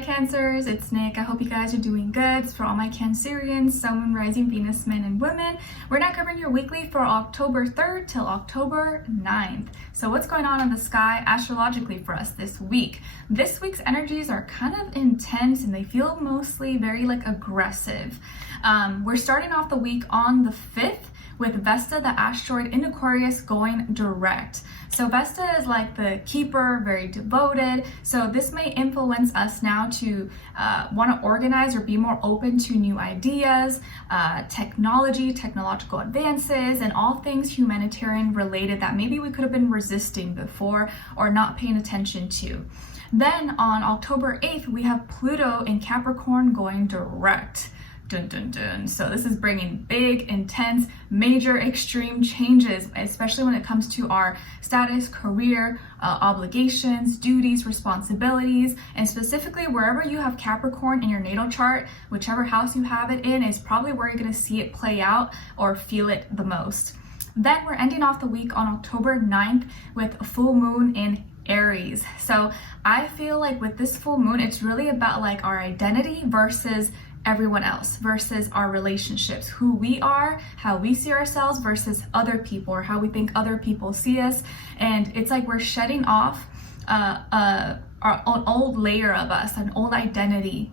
Hi Cancers, it's Nick. I hope you guys are doing good. For all my Cancerians, Sun, Moon, Rising, Venus, men and women, we're now covering your weekly for October 3rd till October 9th. So what's going on in the sky astrologically for us this week? This week's energies are kind of intense and they feel mostly very aggressive. We're starting off the week on the 5th with Vesta, the asteroid in Aquarius, going direct. So Vesta is like the keeper, very devoted. So this may influence us now to want to organize or be more open to new ideas, technological advances, and all things humanitarian related that maybe we could have been resisting before or not paying attention to. Then on October 8th, we have Pluto in Capricorn going direct. Dun, dun, dun. So this is bringing big, intense, major, extreme changes, especially when it comes to our status, career, obligations, duties, responsibilities, and specifically wherever you have Capricorn in your natal chart, whichever house you have it in is probably where you're going to see it play out or feel it the most. Then we're ending off the week on October 9th with a full moon in Aries. So I feel like with this full moon, it's really about like our identity versus everyone else, versus our relationships, who we are, how we see ourselves versus other people, or how we think other people see us. And it's like we're shedding off our old layer of us, an old identity,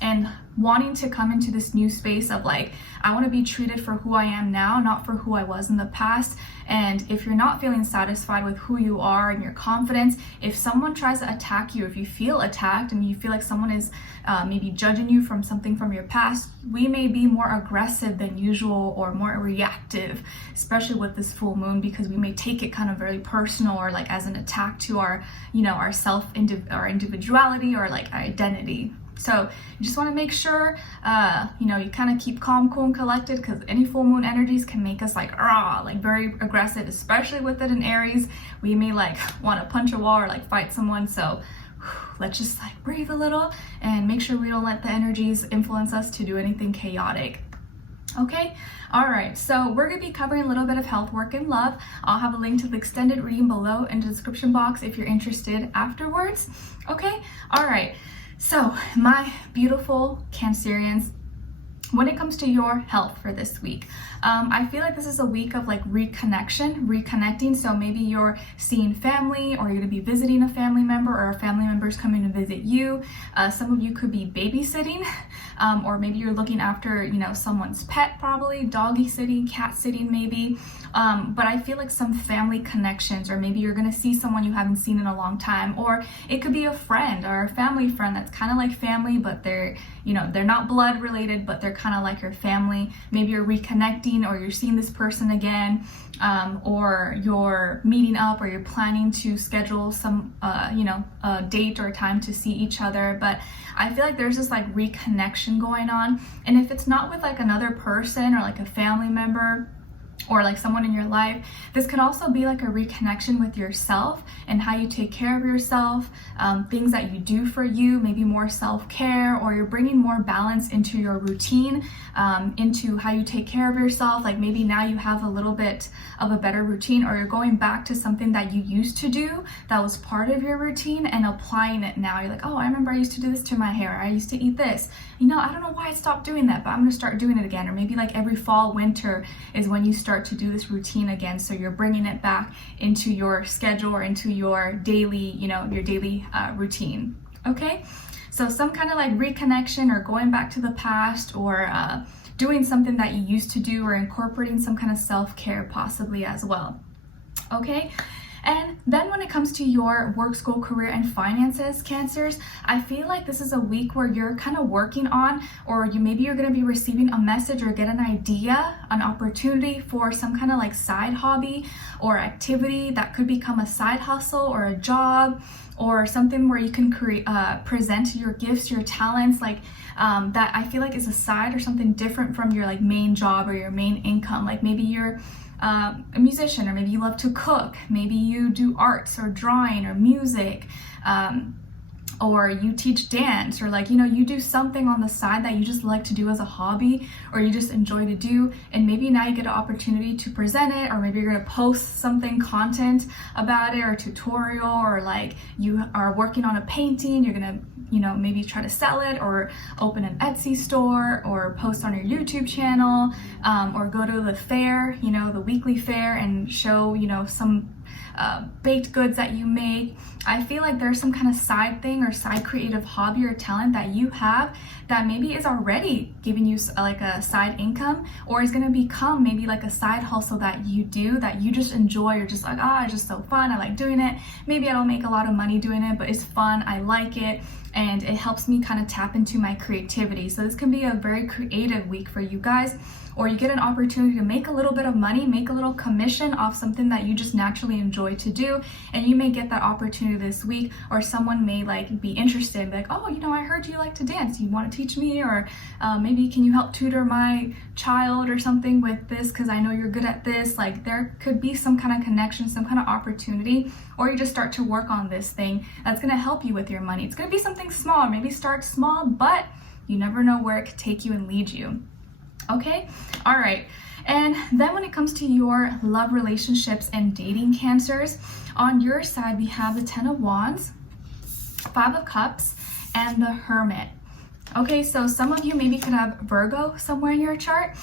and wanting to come into this new space of like, I want to be treated for who I am now, not for who I was in the past. And if you're not feeling satisfied with who you are and your confidence, if someone tries to attack you, if you feel attacked and you feel like someone is maybe judging you from something from your past, we may be more aggressive than usual or more reactive, especially with this full moon, because we may take it kind of very personal or like as an attack to our, our our individuality or like identity. So you just want to make sure, you kind of keep calm, cool, and collected, because any full moon energies can make us like very aggressive, especially with it in Aries. We may like want to punch a wall or like fight someone. So let's just like breathe a little and make sure we don't let the energies influence us to do anything chaotic. Okay, all right, so we're going to be covering a little bit of health, work, and love. I'll have a link to the extended reading below in the description box if you're interested afterwards. Okay, all right. So my beautiful Cancerians, when it comes to your health for this week, I feel like this is a week of like reconnecting. So maybe you're seeing family, or you're going to be visiting a family member, or a family member is coming to visit you. Some of you could be babysitting, or maybe you're looking after, someone's pet, probably doggy sitting, cat sitting maybe. But I feel like some family connections, or maybe you're going to see someone you haven't seen in a long time, or it could be a friend or a family friend that's kind of like family, but they're not blood related, but they're kind of like your family. Maybe you're reconnecting, or you're seeing this person again, or you're meeting up, or you're planning to schedule some, a date or time to see each other. But I feel like there's this like reconnection going on. And if it's not with like another person or like a family member, or like someone in your life, this could also be like a reconnection with yourself and how you take care of yourself, things that you do for you, maybe more self-care, or you're bringing more balance into your routine, into how you take care of yourself. Like maybe now you have a little bit of a better routine, or you're going back to something that you used to do that was part of your routine and applying it now. You're like, oh, I remember I used to do this to my hair. I used to eat this. I don't know why I stopped doing that, but I'm going to start doing it again. Or maybe like every fall, winter is when you start to do this routine again. So you're bringing it back into your schedule or into your daily, routine. Okay. So some kind of like reconnection, or going back to the past, or doing something that you used to do, or incorporating some kind of self-care possibly as well. Okay. And then when it comes to your work, school, career, and finances, Cancers, I feel like this is a week where you're kind of working on, or maybe you're going to be receiving a message or get an idea, an opportunity for some kind of like side hobby or activity that could become a side hustle or a job, or something where you can present your gifts, your talents, like that I feel like is a side or something different from your like main job or your main income. Like maybe you're a musician, or maybe you love to cook, maybe you do arts or drawing or music, or you teach dance, or like, you know, you do something on the side that you just like to do as a hobby, or you just enjoy to do, and maybe now you get an opportunity to present it, or maybe you're gonna post something, content about it, or tutorial, or like you are working on a painting, you're gonna, you know, maybe try to sell it, or open an Etsy store, or post on your YouTube channel, or go to the fair, you know, the weekly fair, and show, you know, some baked goods that you make. I feel like there's some kind of side thing or side creative hobby or talent that you have that maybe is already giving you like a side income, or is going to become maybe like a side hustle that you do, that you just enjoy. You're just like, it's just so fun, I like doing it. Maybe I don't make a lot of money doing it, but it's fun, I like it, and it helps me kind of tap into my creativity. So this can be a very creative week for you guys, or you get an opportunity to make a little bit of money, make a little commission off something that you just naturally enjoy to do, and you may get that opportunity this week, or someone may like be interested and be like, oh, you know, I heard you like to dance, you want to teach me, or maybe can you help tutor my child or something with this, because I know you're good at this. Like there could be some kind of connection, some kind of opportunity, or you just start to work on this thing that's going to help you with your money. It's going to be something small, maybe start small, but you never know where it could take you and lead you. Okay, all right. And then when it comes to your love, relationships, and dating, Cancers, on your side we have the 10 of Wands, 5 of Cups, and the Hermit. Okay, so some of you maybe could have Virgo somewhere in your chart.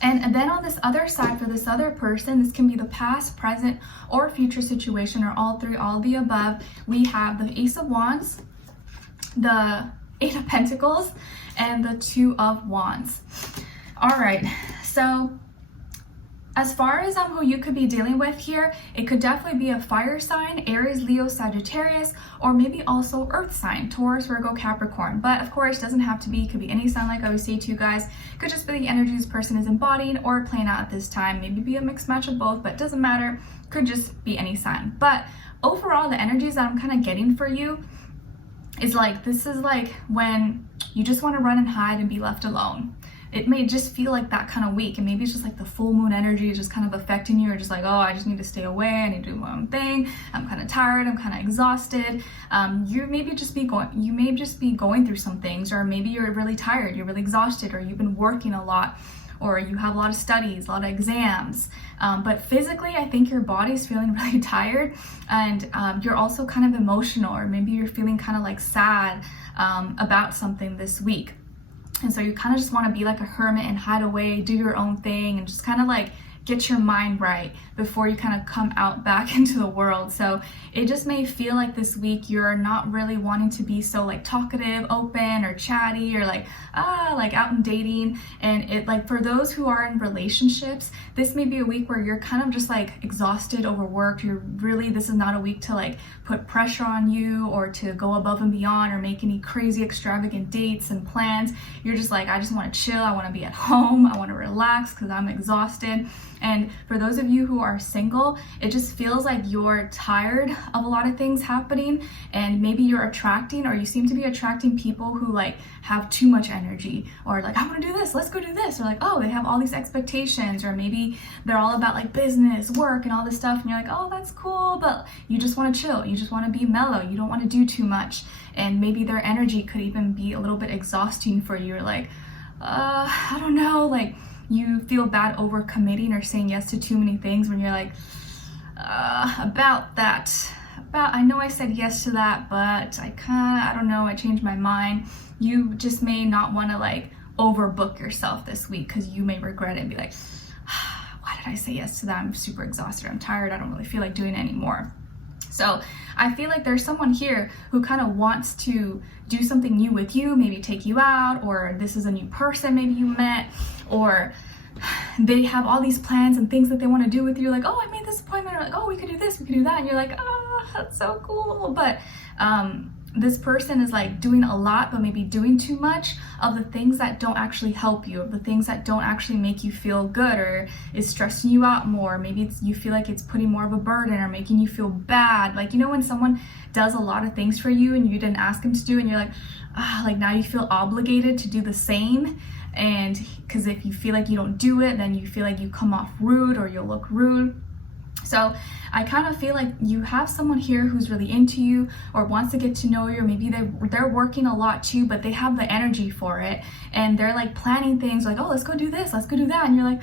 And then on this other side, for this other person, this can be the past, present, or future situation, or all three, all of the above. We have the Ace of Wands, the 8 of Pentacles, and the 2 of Wands. All right, so as far as who you could be dealing with here, it could definitely be a fire sign, Aries, Leo, Sagittarius, or maybe also earth sign, Taurus, Virgo, Capricorn. But of course, it doesn't have to be, it could be any sign, like I always say to you guys. It could just be the energy this person is embodying or playing out at this time. Maybe be a mixed match of both, but it doesn't matter. Could just be any sign. But overall, the energies that I'm kind of getting for you is like, this is like when you just want to run and hide and be left alone. It may just feel like that kind of week, and maybe it's just like the full moon energy is just kind of affecting you. You're just like, oh, I just need to stay away, I need to do my own thing, I'm kind of tired, I'm kind of exhausted. You may just be going through some things, or maybe you're really tired, you're really exhausted, or you've been working a lot, or you have a lot of studies, a lot of exams. But physically, I think your body's feeling really tired, and you're also kind of emotional, or maybe you're feeling kind of like sad about something this week. And so you kind of just want to be like a hermit and hide away, do your own thing, and just kind of like get your mind right before you kind of come out back into the world. So it just may feel like this week you're not really wanting to be so like talkative, open, or chatty, or like out and dating. And it, like, for those who are in relationships, this may be a week where you're kind of just like exhausted, overworked. This is not a week to like put pressure on you, or to go above and beyond, or make any crazy extravagant dates and plans. You're just like, I just want to chill, I want to be at home, I want to relax because I'm exhausted. And for those of you who are single, it just feels like you're tired of a lot of things happening, and maybe you're attracting, or you seem to be attracting people who like have too much energy, or like, I want to do this, let's go do this, or like, oh, they have all these expectations, or maybe they're all about like business, work, and all this stuff, and you're like, oh, that's cool, but you just want to chill, you just want to be mellow, you don't want to do too much. And maybe their energy could even be a little bit exhausting for you. You're like, I don't know, like you feel bad over committing or saying yes to too many things, when you're like, I know I said yes to that, but I don't know, I changed my mind. You just may not want to like overbook yourself this week, because you may regret it and be like, why did I say yes to that? I'm super exhausted, I'm tired, I don't really feel like doing it anymore. So I feel like there's someone here who kind of wants to do something new with you, maybe take you out, or this is a new person maybe you met, or they have all these plans and things that they want to do with you. Like, oh, I made this appointment, or like, oh, we could do this, we could do that. And you're like, oh, that's so cool. But this person is like doing a lot, but maybe doing too much of the things that don't actually help you, of the things that don't actually make you feel good, or is stressing you out more. Maybe you feel like it's putting more of a burden, or making you feel bad. Like, you know, when someone does a lot of things for you and you didn't ask them to do, and you're like now you feel obligated to do the same. And because if you feel like you don't do it, then you feel like you come off rude, or you'll look rude. So I kind of feel like you have someone here who's really into you or wants to get to know you, or maybe they're working a lot too, but they have the energy for it, and they're like planning things like, oh, let's go do this, let's go do that, and you're like,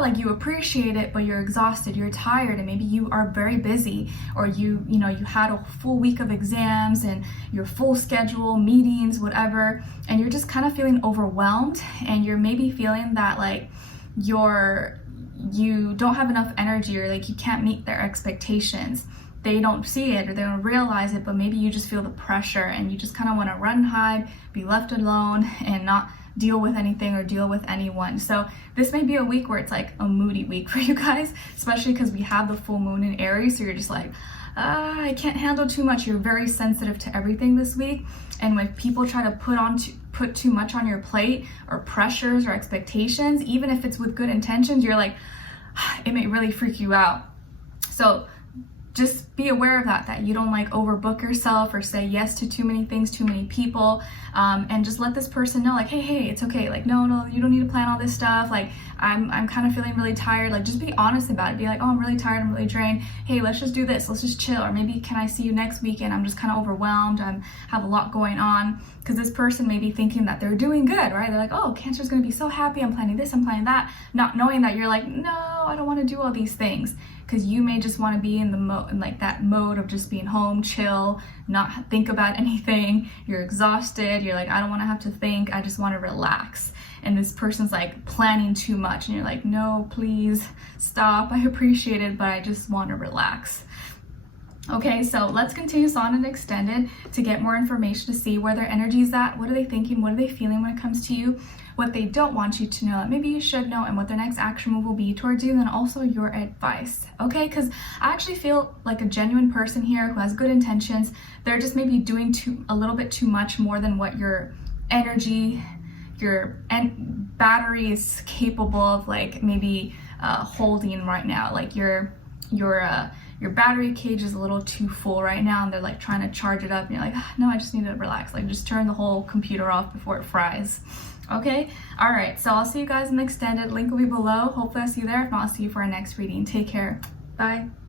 like you appreciate it, but you're exhausted, you're tired, and maybe you are very busy, or you had a full week of exams and your full schedule, meetings, whatever, and you're just kind of feeling overwhelmed, and you're maybe feeling that like you don't have enough energy, or like you can't meet their expectations. They don't see it or they don't realize it, but maybe you just feel the pressure and you just kind of want to run and hide, be left alone, and not deal with anything or deal with anyone. So this may be a week where it's like a moody week for you guys, especially because we have the full moon in Aries. So you're just like, I can't handle too much. You're very sensitive to everything this week. And when people try to put too much on your plate, or pressures or expectations, even if it's with good intentions, you're like, it may really freak you out. So just be aware of that you don't like overbook yourself or say yes to too many things, too many people, and just let this person know like, hey, it's okay. Like, no, you don't need to plan all this stuff. Like, I'm kind of feeling really tired. Like, just be honest about it. Be like, oh, I'm really tired. I'm really drained. Hey, let's just do this. Let's just chill. Or maybe, can I see you next weekend? I'm just kind of overwhelmed. I have a lot going on. Because this person may be thinking that they're doing good, right? They're like, oh, Cancer's going to be so happy. I'm planning this, I'm planning that. Not knowing that you're like, no, I don't want to do all these things. Because you may just want to be in that mode of just being home, chill, not think about anything. You're exhausted. You're like, I don't want to have to think. I just want to relax. And this person's like planning too much. And you're like, no, please stop. I appreciate it, but I just want to relax. Okay, so let's continue on and extended to get more information to see where their energy is at. What are they thinking? What are they feeling when it comes to you? What they don't want you to know that maybe you should know, and what their next action move will be towards you, and then also your advice. Okay, because I actually feel like a genuine person here who has good intentions. They're just maybe doing a little bit too much, more than what your energy, your battery is capable of, like maybe holding right now. Like your battery cage is a little too full right now, and they're like trying to charge it up, and you're like, no, I just need to relax. Like, just turn the whole computer off before it fries. Okay, all right, so I'll see you guys in the extended. Link will be below. Hopefully I'll see you there. If not, I'll see you for our next reading. Take care. Bye.